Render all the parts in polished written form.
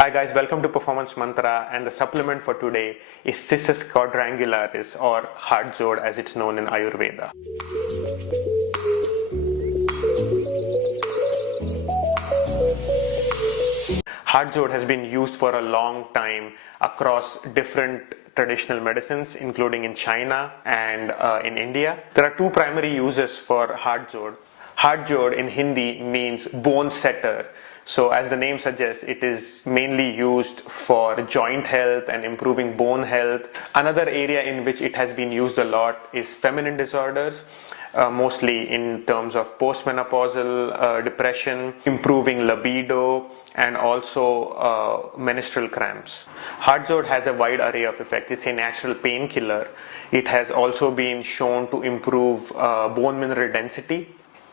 Hi guys, welcome to Performance Mantra, and the supplement for today is Cissus quadrangularis, or Heart Jod as it's known in Ayurveda. Heart Jod has been used for a long time across different traditional medicines, including in China and in India. There are two primary uses for Heart Jod. Heart Jod in Hindi means bone setter. So as the name suggests, it is mainly used for joint health and improving bone health. Another area in which it has been used a lot is feminine disorders, mostly in terms of postmenopausal depression, improving libido, and also menstrual cramps. Heart Jod has a wide array of effects. It's a natural painkiller. It has also been shown to improve bone mineral density.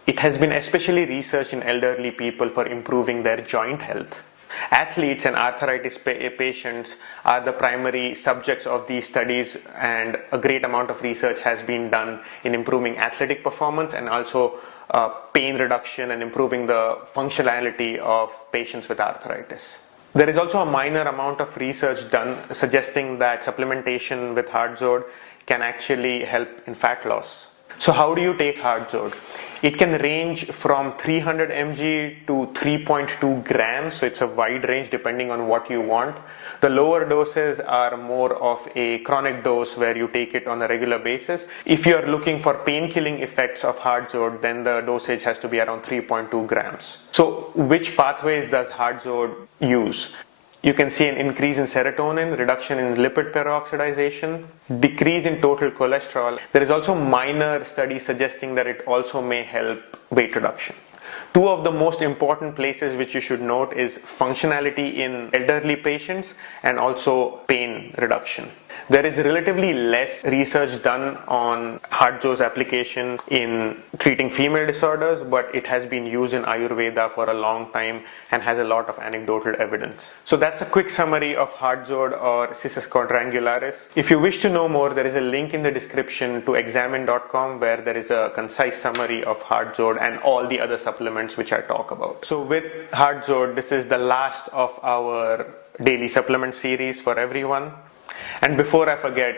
It has been especially researched in elderly people for improving their joint health. Athletes and arthritis patients are the primary subjects of these studies, and a great amount of research has been done in improving athletic performance and also pain reduction and improving the functionality of patients with arthritis. There is also a minor amount of research done suggesting that supplementation with Heart Jod can actually help in fat loss. So how do you take Heart Jod? It can range from 300 mg to 3.2 grams, so it's a wide range depending on what you want. The lower doses are more of a chronic dose where you take it on a regular basis. If you are looking for pain-killing effects of Heart Jod, then the dosage has to be around 3.2 grams. So which pathways does Heart Jod use? You can see an increase in serotonin, reduction in lipid peroxidation, decrease in total cholesterol. There is also minor studies suggesting that it also may help weight reduction. Two of the most important places which you should note is functionality in elderly patients and also pain reduction. There is relatively less research done on Heart Jod's application in treating female disorders, but it has been used in Ayurveda for a long time and has a lot of anecdotal evidence. So that's a quick summary of Heart Jod, or Cissus quadrangularis. If you wish to know more, there is a link in the description to examine.com where there is a concise summary of Heart Jod and all the other supplements which I talk about. So with Heart Jod, this is the last of our daily supplement series for everyone. And before I forget,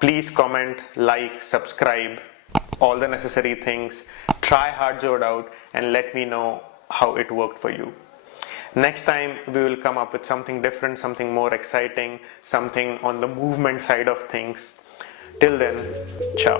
please comment, like, subscribe, all the necessary things. Try Heart Jod out and let me know how it worked for you. Next time we will come up with something different, something more exciting, something on the movement side of things. Till then, ciao.